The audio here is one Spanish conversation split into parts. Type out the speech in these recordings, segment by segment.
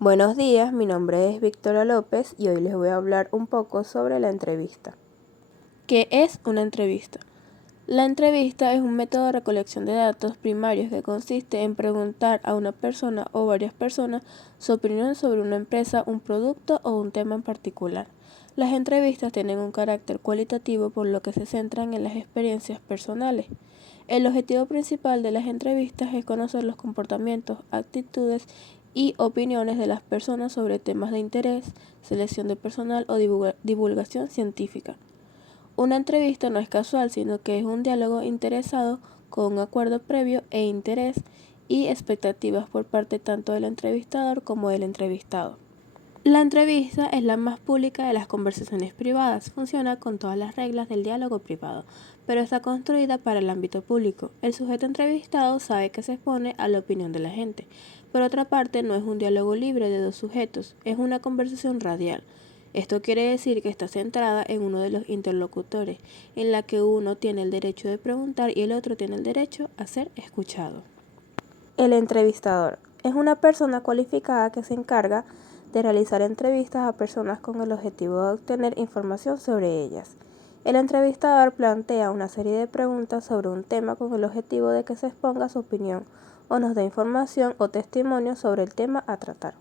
Buenos días, mi nombre es Victoria López y hoy les voy a hablar un poco sobre la entrevista. ¿Qué es una entrevista? La entrevista es un método de recolección de datos primarios que consiste en preguntar a una persona o varias personas su opinión sobre una empresa, un producto o un tema en particular. Las entrevistas tienen un carácter cualitativo por lo que se centran en las experiencias personales. El objetivo principal de las entrevistas es conocer los comportamientos, actitudes y opiniones de las personas sobre temas de interés, selección de personal o divulgación científica. Una entrevista no es casual, sino que es un diálogo interesado con un acuerdo previo e interés y expectativas por parte tanto del entrevistador como del entrevistado. La entrevista es la más pública de las conversaciones privadas, funciona con todas las reglas del diálogo privado, pero está construida para el ámbito público. El sujeto entrevistado sabe que se expone a la opinión de la gente. Por otra parte, no es un diálogo libre de dos sujetos, es una conversación radial. Esto quiere decir que está centrada en uno de los interlocutores, en la que uno tiene el derecho de preguntar y el otro tiene el derecho a ser escuchado. El entrevistador es una persona cualificada que se encarga de realizar entrevistas a personas con el objetivo de obtener información sobre ellas. El entrevistador plantea una serie de preguntas sobre un tema con el objetivo de que se exponga su opinión o nos dé información o testimonio sobre el tema a tratar.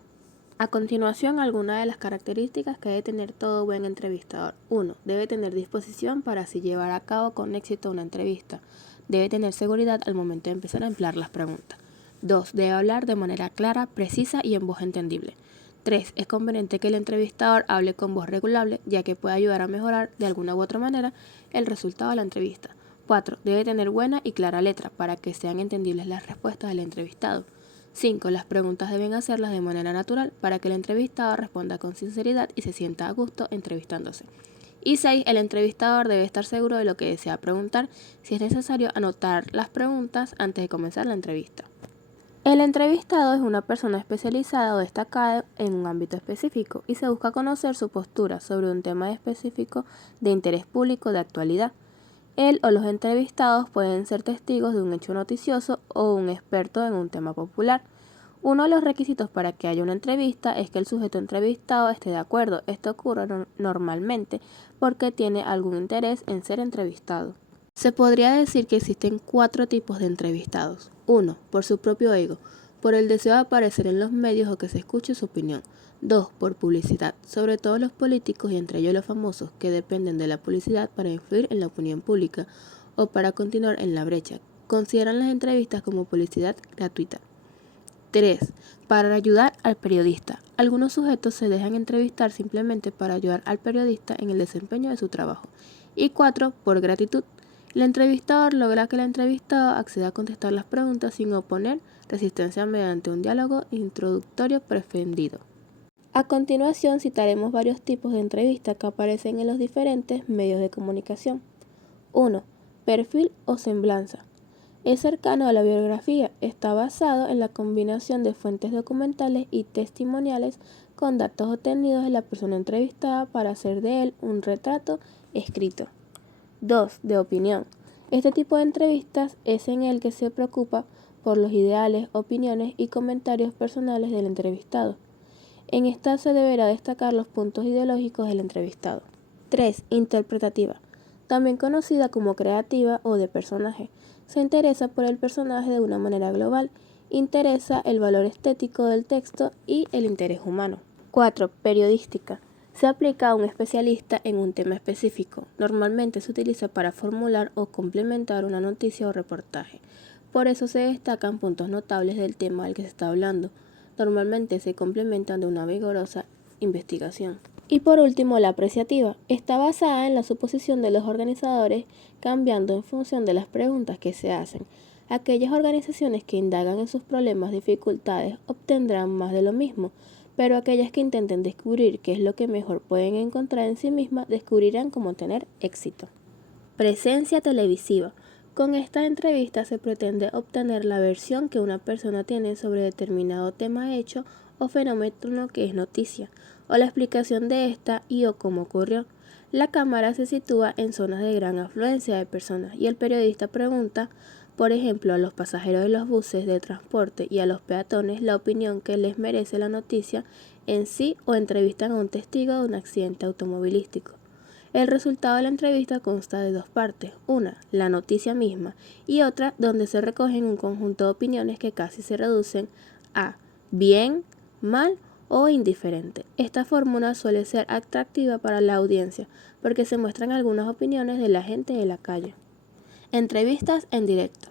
A continuación, algunas de las características que debe tener todo buen entrevistador. 1. Debe tener disposición para así llevar a cabo con éxito una entrevista. Debe tener seguridad al momento de empezar a emplear las preguntas. 2. Debe hablar de manera clara, precisa y en voz entendible. 3. Es conveniente que el entrevistador hable con voz regulable, ya que puede ayudar a mejorar de alguna u otra manera el resultado de la entrevista. 4. Debe tener buena y clara letra para que sean entendibles las respuestas del entrevistado. 5. Las preguntas deben hacerlas de manera natural para que el entrevistado responda con sinceridad y se sienta a gusto entrevistándose. Y 6. El entrevistador debe estar seguro de lo que desea preguntar, si es necesario anotar las preguntas antes de comenzar la entrevista. El entrevistado es una persona especializada o destacada en un ámbito específico y se busca conocer su postura sobre un tema específico de interés público de actualidad. Él o los entrevistados pueden ser testigos de un hecho noticioso o un experto en un tema popular. Uno de los requisitos para que haya una entrevista es que el sujeto entrevistado esté de acuerdo. Esto ocurre normalmente porque tiene algún interés en ser entrevistado. Se podría decir que existen 4 tipos de entrevistados. 1. Por su propio ego, por el deseo de aparecer en los medios o que se escuche su opinión. 2. Por publicidad, sobre todo los políticos y entre ellos los famosos que dependen de la publicidad para influir en la opinión pública o para continuar en la brecha. Consideran las entrevistas como publicidad gratuita. 3. Para ayudar al periodista. Algunos sujetos se dejan entrevistar simplemente para ayudar al periodista en el desempeño de su trabajo. Y 4. Por gratitud. El entrevistador logra que el entrevistado acceda a contestar las preguntas sin oponer resistencia mediante un diálogo introductorio preferido. A continuación citaremos varios tipos de entrevistas que aparecen en los diferentes medios de comunicación. 1. Perfil o semblanza. Es cercano a la biografía, está basado en la combinación de fuentes documentales y testimoniales con datos obtenidos de la persona entrevistada para hacer de él un retrato escrito. 2. De opinión. Este tipo de entrevistas es en el que se preocupa por los ideales, opiniones y comentarios personales del entrevistado. En esta se deberá destacar los puntos ideológicos del entrevistado. 3. Interpretativa. También conocida como creativa o de personaje. Se interesa por el personaje de una manera global, interesa el valor estético del texto y el interés humano. 4. Periodística. Se aplica a un especialista en un tema específico. Normalmente se utiliza para formular o complementar una noticia o reportaje. Por eso se destacan puntos notables del tema del que se está hablando. Normalmente se complementan de una vigorosa investigación. Y por último, la apreciativa. Está basada en la suposición de los organizadores, cambiando en función de las preguntas que se hacen. Aquellas organizaciones que indagan en sus problemas, dificultades, obtendrán más de lo mismo, pero aquellas que intenten descubrir qué es lo que mejor pueden encontrar en sí mismas, descubrirán cómo tener éxito. Presencia televisiva. Con esta entrevista se pretende obtener la versión que una persona tiene sobre determinado tema hecho o fenómeno que es noticia, o la explicación de esta y o cómo ocurrió. La cámara se sitúa en zonas de gran afluencia de personas y el periodista pregunta por ejemplo, a los pasajeros de los buses de transporte y a los peatones la opinión que les merece la noticia en sí, o entrevistan a un testigo de un accidente automovilístico. El resultado de la entrevista consta de dos partes, una, la noticia misma, y otra, donde se recogen un conjunto de opiniones que casi se reducen a bien, mal o indiferente. Esta fórmula suele ser atractiva para la audiencia porque se muestran algunas opiniones de la gente de la calle. Entrevistas en directo.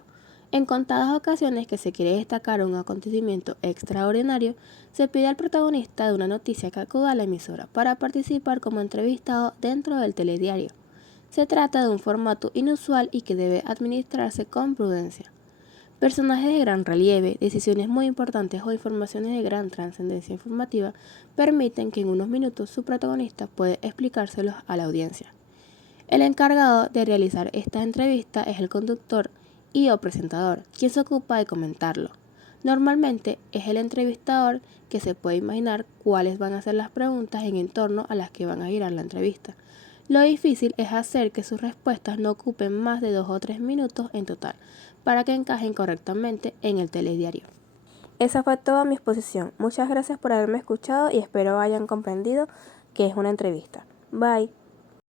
En contadas ocasiones que se quiere destacar un acontecimiento extraordinario, se pide al protagonista de una noticia que acuda a la emisora para participar como entrevistado dentro del telediario. Se trata de un formato inusual y que debe administrarse con prudencia. Personajes de gran relieve, decisiones muy importantes o informaciones de gran trascendencia informativa permiten que en unos minutos su protagonista puede explicárselos a la audiencia. El encargado de realizar esta entrevista es el conductor y o presentador, quien se ocupa de comentarlo. Normalmente es el entrevistador que se puede imaginar cuáles van a ser las preguntas en torno a las que van a girar la entrevista. Lo difícil es hacer que sus respuestas no ocupen más de 2 o 3 minutos en total, para que encajen correctamente en el telediario. Esa fue toda mi exposición. Muchas gracias por haberme escuchado y espero hayan comprendido que es una entrevista. Bye.